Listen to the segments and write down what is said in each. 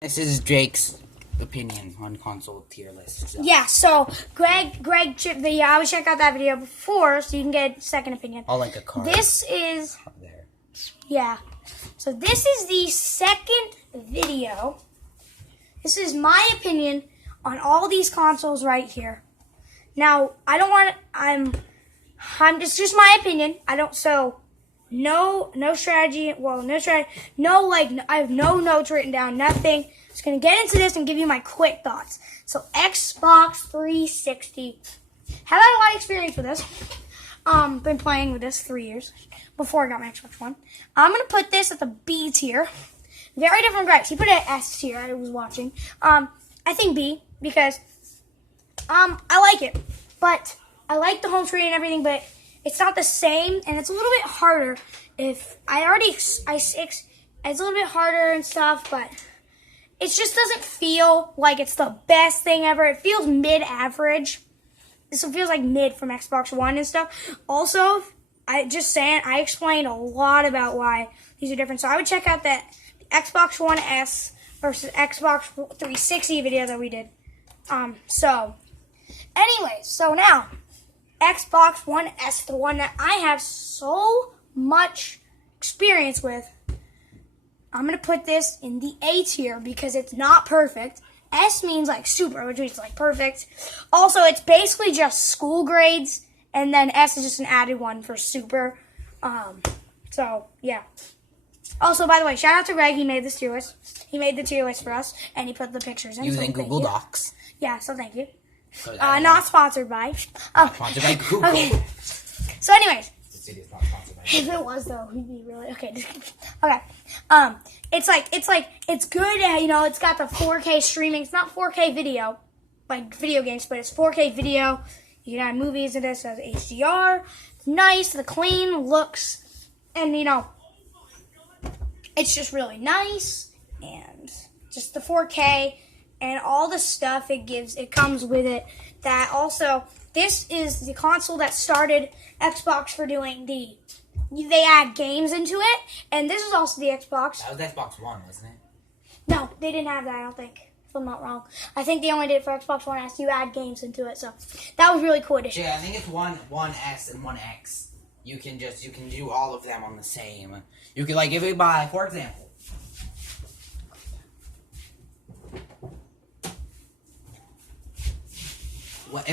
This is Jake's opinion on console tier list. So. Yeah, so Greg I always check out that video before so you can get a second opinion. I'll link a card. This is there. Yeah. So this is the second video. This is my opinion on all these consoles right here. Now, I don't want to, it's just my opinion. No strategy. Well, no strategy. I have no notes written down. Nothing. Just gonna get into this and give you my quick thoughts. So, Xbox 360. Have had a lot of experience with this. Been playing with this 3 years before I got my Xbox One. I'm gonna put this at the B tier. Very different gripes. He put it at S tier. I was watching. I think B because I like it, but I like the home screen and everything, but it's not the same, and it's a little bit harder. It's a little bit harder and stuff, but it just doesn't feel like it's the best thing ever. It feels mid-average. This feels like mid from Xbox One and stuff. Also, I explained a lot about why these are different. So I would check out that Xbox One S versus Xbox 360 video that we did. Anyways, so now Xbox One S, the one that I have so much experience with, I'm going to put this in the A tier because it's not perfect. S means like super, which means like perfect. Also, it's basically just school grades, and then S is just an added one for super. Yeah. Also, by the way, shout out to Greg. He made this tier list. He made the tier list for us, and he put the pictures in. Using Google Docs. Yeah, so thank you. Not sponsored by. Sponsored by Google. Okay. So, anyways. If it was though, we'd be really okay. Okay. It's good. It's got the 4K streaming. It's not 4K video, like video games, but it's 4K video. You can add movies to this as HDR. It's nice. The clean looks, and it's just really nice, and just the 4K and all the stuff it comes with it. That also, this is the console that started Xbox for doing they add games into it, and this is also the Xbox. That was Xbox One, wasn't it? No, they didn't have that, I don't think, if I'm not wrong. I think they only did it for Xbox One S. You add games into it, so that was really cool addition. Yeah, I think it's one S and one X. You can do all of them on the same. You can, if we buy, for example,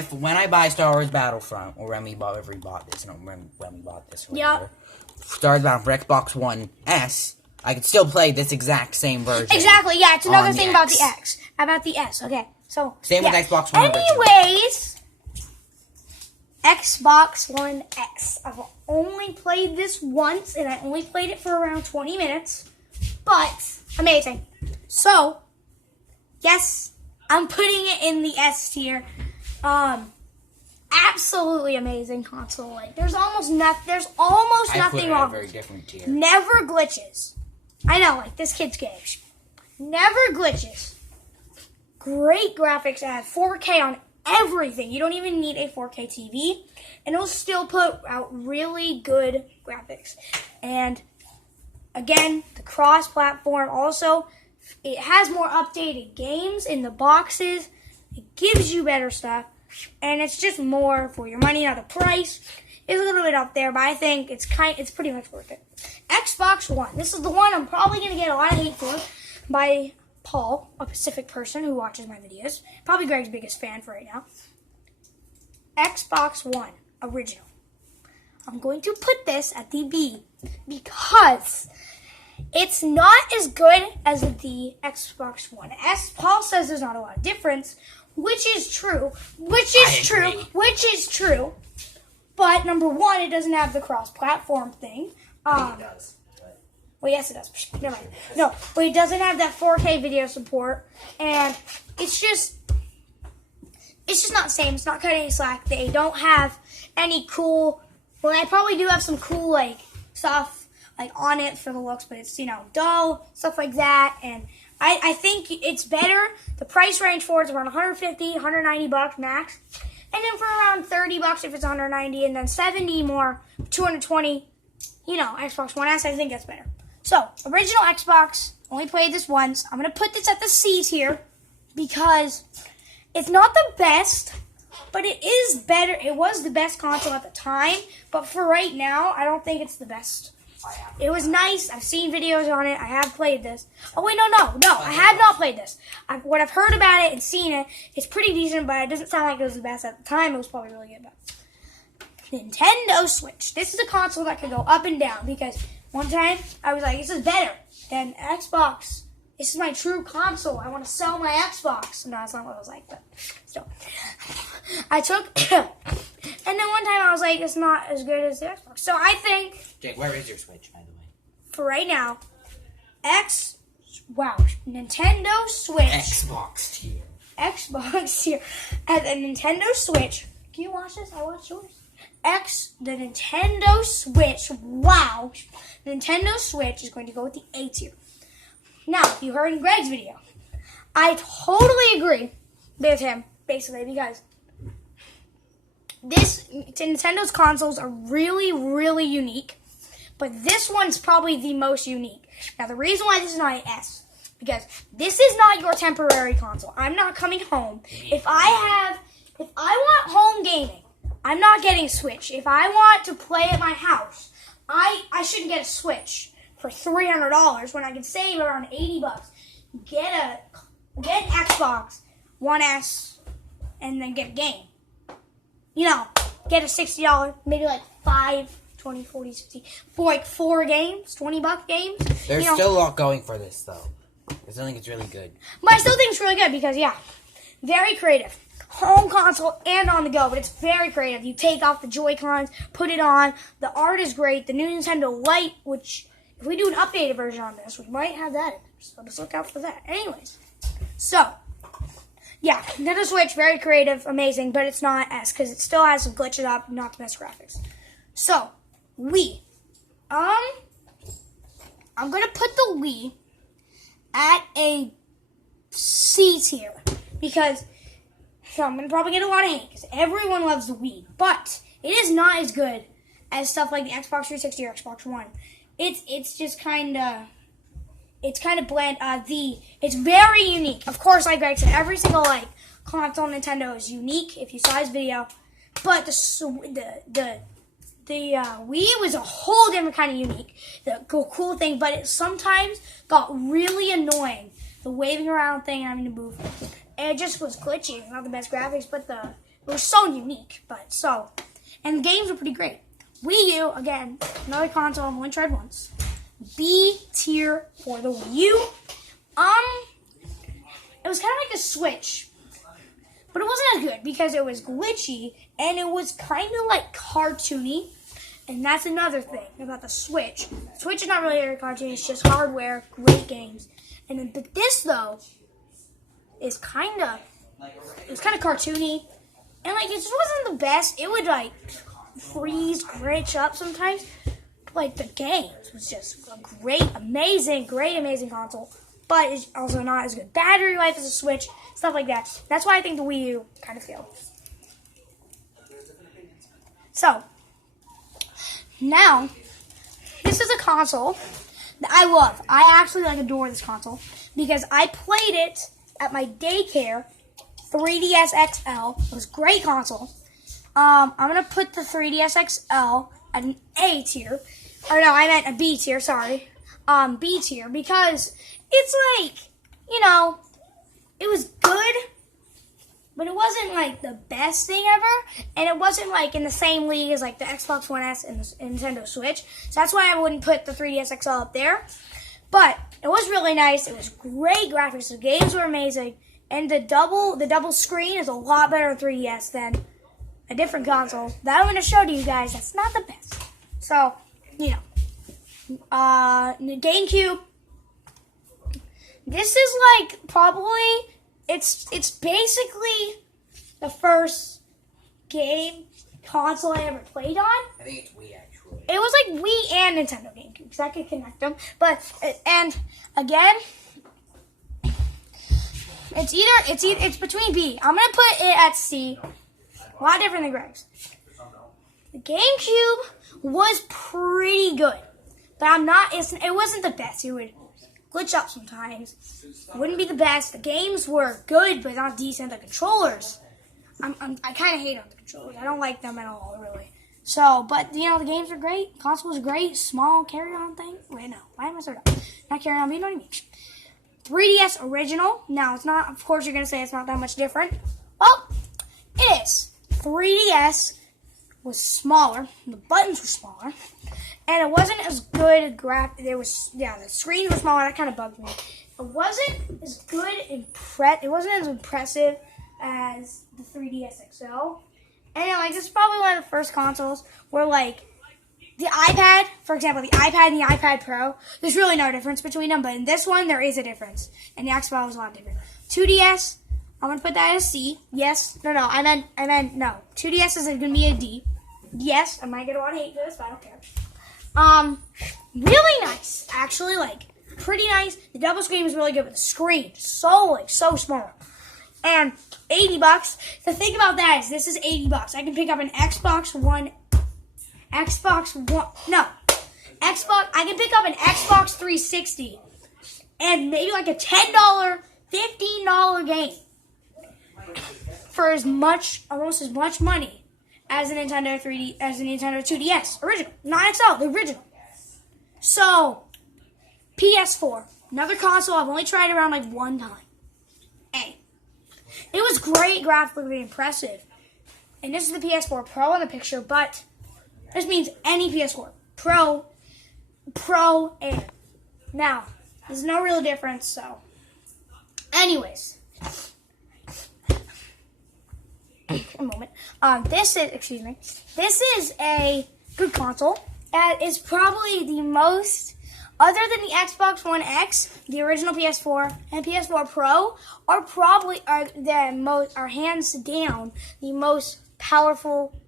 when I buy Star Wars Battlefront, or when we bought this, when we bought this, or whatever, Star Wars Battlefront for Xbox One S, I could still play this exact same version. Exactly, yeah, it's another thing about the X. About the S, okay. So same with Xbox One. Anyways, Xbox One X. I've only played this once, and I only played it for around 20 minutes, but amazing. So, yes, I'm putting it in the S tier. Absolutely amazing console. There's almost nothing wrong. Very different tier. Never glitches. I know, this kid's game. Never glitches. Great graphics. Add 4K on everything. You don't even need a 4K TV, and it'll still put out really good graphics. And again, the cross-platform. Also, it has more updated games in the boxes. It gives you better stuff. And it's just more for your money. Now the price is a little bit up there, but I think it's pretty much worth it. Xbox One. This is the one I'm probably gonna get a lot of hate for by Paul, a Pacific person who watches my videos. Probably Greg's biggest fan for right now. Xbox One original. I'm going to put this at the B because it's not as good as the Xbox One S. Paul says there's not a lot of difference. Which is true. But number one, it doesn't have the cross-platform thing. It does. Well, yes, it does. Never mind. No, but it doesn't have that 4K video support, and it's just not the same. It's not cutting any slack. They don't have any cool. Well, I probably do have some cool stuff on it for the looks, but it's dull stuff like that, and I think it's better. The price range for it's around $150, $190 max. And then for around $30 if it's 190, and then 70 more, 220, Xbox One S, I think that's better. So, original Xbox, Only played this once. I'm going to put this at the C tier because it's not the best, but it is better. It was the best console at the time, but for right now, I don't think it's the best. It was nice. I've seen videos on it. I have played this. Oh, wait, no. I have not played this. What I've heard about it and seen it, it's pretty decent, but it doesn't sound like it was the best at the time. It was probably really good. But Nintendo Switch. This is a console that can go up and down because one time I was like, this is better than Xbox. This is my true console. I want to sell my Xbox. No, that's not what I was like, but still. I took... And then one time I was like, it's not as good as the Xbox. So I think... Jake, where is your Switch, by the way? For right now, Nintendo Switch. Xbox tier. Xbox tier. And the Nintendo Switch. Can you watch this? I watched yours. The Nintendo Switch. Wow. The Nintendo Switch is going to go with the A tier. Now, you heard in Greg's video. I totally agree with him, basically, because... Nintendo's consoles are really, really unique, but this one's probably the most unique. Now, the reason why this is not an S, because this is not your temporary console. I'm not coming home. If I want home gaming, I'm not getting a Switch. If I want to play at my house, I shouldn't get a Switch for $300 when I can save around $80. Get an Xbox One S and then get a game. Get a $60, maybe like 5, 20, 40, 60, for like 4 games, $20 games. There's still a lot going for this, though. I still think it's really good. But I still think it's really good because, very creative. Home console and on the go, but it's very creative. You take off the Joy-Cons, put it on. The art is great. The new Nintendo Lite, which, if we do an updated version on this, we might have that in there. So just look out for that. Anyways, so... Yeah, Nintendo Switch, very creative, amazing, but it's not S because it still has some glitches up, not the best graphics. So, Wii. I'm gonna put the Wii at a C tier because I'm gonna probably get a lot of hate because everyone loves the Wii, but it is not as good as stuff like the Xbox 360 or Xbox One. It's just kind of. It's kind of bland. It's very unique. Of course, like Greg said, every single console Nintendo is unique. If you saw his video, but the Wii was a whole different kind of unique. The cool thing, but it sometimes got really annoying. The waving around thing, having to move, and it just was glitchy. It's not the best graphics, but it was so unique. And the games were pretty great. Wii U again, another console I've only tried once. B tier for the Wii U. It was kind of like a Switch, but it wasn't as good because it was glitchy and it was kind of like cartoony. And that's another thing about the Switch. The Switch is not really very cartoony; it's just hardware, great games. But this though is kind of cartoony, and it just wasn't the best. It would freeze, glitch up sometimes. The games was just a great, amazing console, but it's also not as good. Battery life as a Switch, stuff like that. That's why I think the Wii U kind of failed. So, now, this is a console that I love. I actually adore this console because I played it at my daycare, 3DS XL. It was a great console. I'm going to put the 3DS XL at an A tier. Oh, no, I meant a B tier, sorry. B tier, because it's it was good, but it wasn't, the best thing ever, and it wasn't, in the same league as, the Xbox One S and the Nintendo Switch, so that's why I wouldn't put the 3DS XL up there, but it was really nice. It was great graphics. The games were amazing, and the double screen is a lot better on 3DS than a different console that I'm going to show to you guys. That's not the best. So... GameCube. This is probably it's basically the first game console I ever played on. I think it's Wii actually. It was Wii and Nintendo GameCube because I could connect them. But and again, it's between B. I'm gonna put it at C. A lot different than Greg's. The GameCube was pretty good. But it wasn't the best. It would glitch out sometimes. It wouldn't be the best. The games were good, but not decent. The controllers, I kind of hate on the controllers. I don't like them at all, really. So, but, you know, the games are great. Console was great. Small carry-on thing. Wait, no. Why am I so dumb? Not carry-on, but you know what I mean. 3DS original. Now, it's not, of course, you're going to say it's not that much different. Well, it is. 3DS was smaller. The buttons were smaller. And it wasn't as good the screens were smaller. That kind of bugged me. It wasn't as good, it wasn't as impressive as the 3DS XL. And, like, this is probably one of the first consoles where, like, the iPad, for example, the iPad and the iPad Pro, there's really no difference between them, but in this one, there is a difference. And the Xbox was a lot different. 2DS, I'm going to put that as C. Yes. No, I meant no. 2DS is going to be a D. Yes, I might get a lot of hate for this, but I don't care. Really nice. Actually, like, pretty nice. The double screen was really good, but the screen, so small. And $80. The thing about that is this is $80. I can pick up an Xbox, I can pick up an Xbox 360 and maybe like a $10, $15 game for almost as much money as a Nintendo 2DS original, not XL, the original. So, PS4, another console I've only tried around like one time. It was great, graphically impressive. And this is the PS4 Pro in the picture, but this means any PS4. Pro, and. Now, there's no real difference, so. Anyways. A moment. This is a good console. It's probably the most, other than the Xbox One X, the original PS4 and PS4 Pro are hands down the most powerful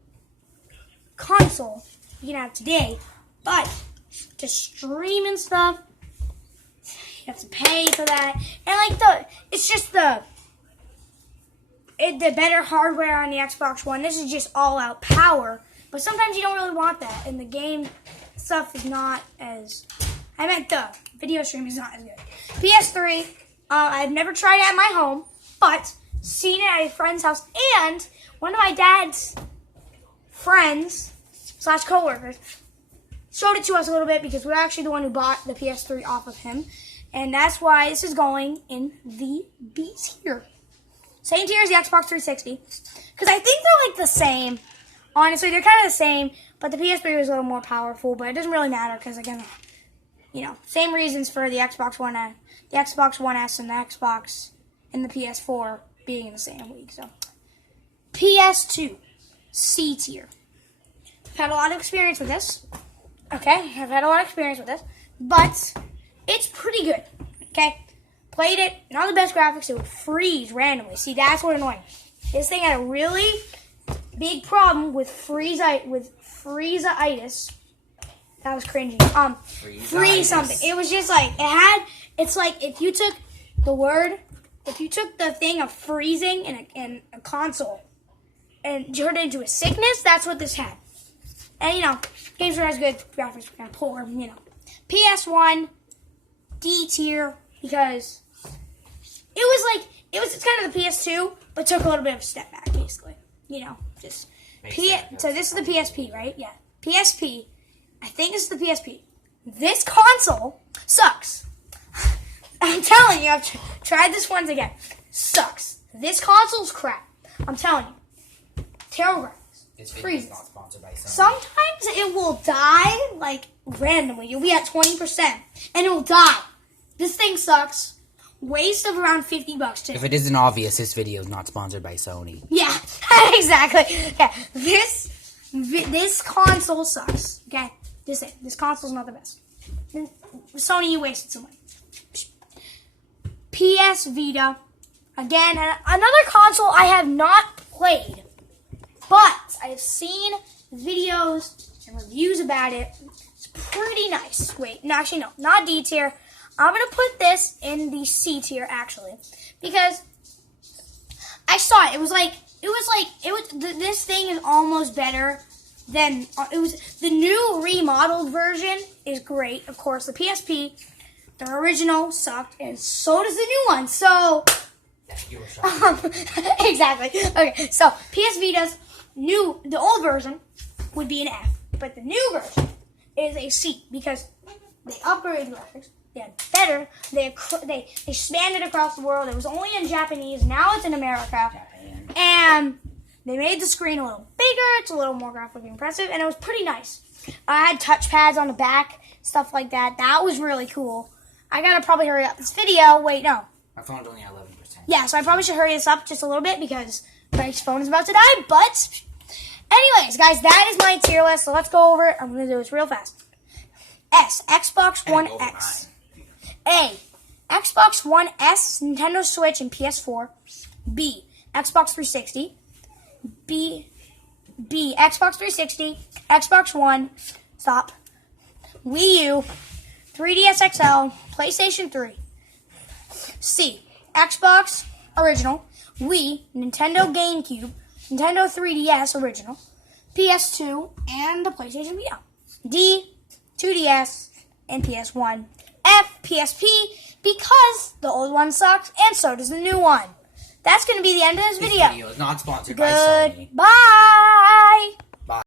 console you can have today. But to stream and stuff, you have to pay for that. And like it's just the better hardware on the Xbox One. This is just all out power. But sometimes you don't really want that, and the game stuff is not as. I meant the video stream is not as good. PS3, I've never tried it at my home, but seen it at a friend's house, and one of my dad's friends / coworkers showed it to us a little bit because we're actually the one who bought the PS3 off of him, and that's why this is going in the B tier. Same tier as the Xbox 360, because I think they're like the same. Honestly, they're kind of the same, but the PS3 was a little more powerful, but it doesn't really matter because, again, you know, same reasons for the Xbox One S, the Xbox One S and the Xbox and the PS4 being in the same league. So, PS2, C tier. I've had a lot of experience with this. Okay, I've had a lot of experience with this, but it's pretty good. Okay, played it, not the best graphics. It would freeze randomly. See, that's what annoying. This thing had a really big problem with freeze-itis. That was cringy. Freeze something. It was just like, it's like if you took the thing of freezing in a console and turned it into a sickness, that's what this had. And, you know, games were as good, graphics were kind of poor, you know. PS1, D tier, because it's kind of the PS2, but took a little bit of a step back, basically. You know, just so this is the PSP, right? Yeah, PSP. I think this is the PSP. This console sucks. I'm telling you, I've tried this once again. Sucks. This console's crap. I'm telling you. Terrible graphics. This video is not sponsored by Sony. Sometimes it will die, like, randomly. You'll be at 20%, and it will die. This thing sucks. Waste of around $50 too. If it isn't obvious, this video is not sponsored by Sony. Yeah, exactly. Yeah, this console sucks. Okay, this console's not the best. Sony, you wasted some money. PS Vita, again, another console I have not played, but I have seen videos and reviews about it. It's pretty nice. Wait, no, actually no, not D tier. I'm going to put this in the C tier, actually, because I saw it. This thing is almost better than, the new remodeled version is great. Of course, the PSP The original sucked, and so does the new one. So, You were shocked. exactly. Okay, so PS Vita's the old version would be an F, but the new version is a C because they upgraded graphics. They had better. They expanded across the world. It was only in Japanese. Now it's in America. Japan. And they made the screen a little bigger. It's a little more graphically impressive, and it was pretty nice. I had touchpads on the back, stuff like that. That was really cool. I gotta probably hurry up this video. Wait, no. My phone's only at 11%. Yeah, so I probably should hurry this up just a little bit because Greg's phone is about to die. But, anyways, guys, that is my tier list. So let's go over it. I'm gonna do this real fast. S, Xbox One X. A, Xbox One S, Nintendo Switch, and PS4. B, Xbox 360. B, Xbox 360, Xbox One, stop, Wii U, 3DS XL, PlayStation 3. C, Xbox Original, Wii, Nintendo GameCube, Nintendo 3DS Original, PS2, and the PlayStation Vita. D, 2DS, and PS1. F, PSP, because the old one sucks, and so does the new one. That's going to be the end of this video. This video is not sponsored by Sony. Goodbye.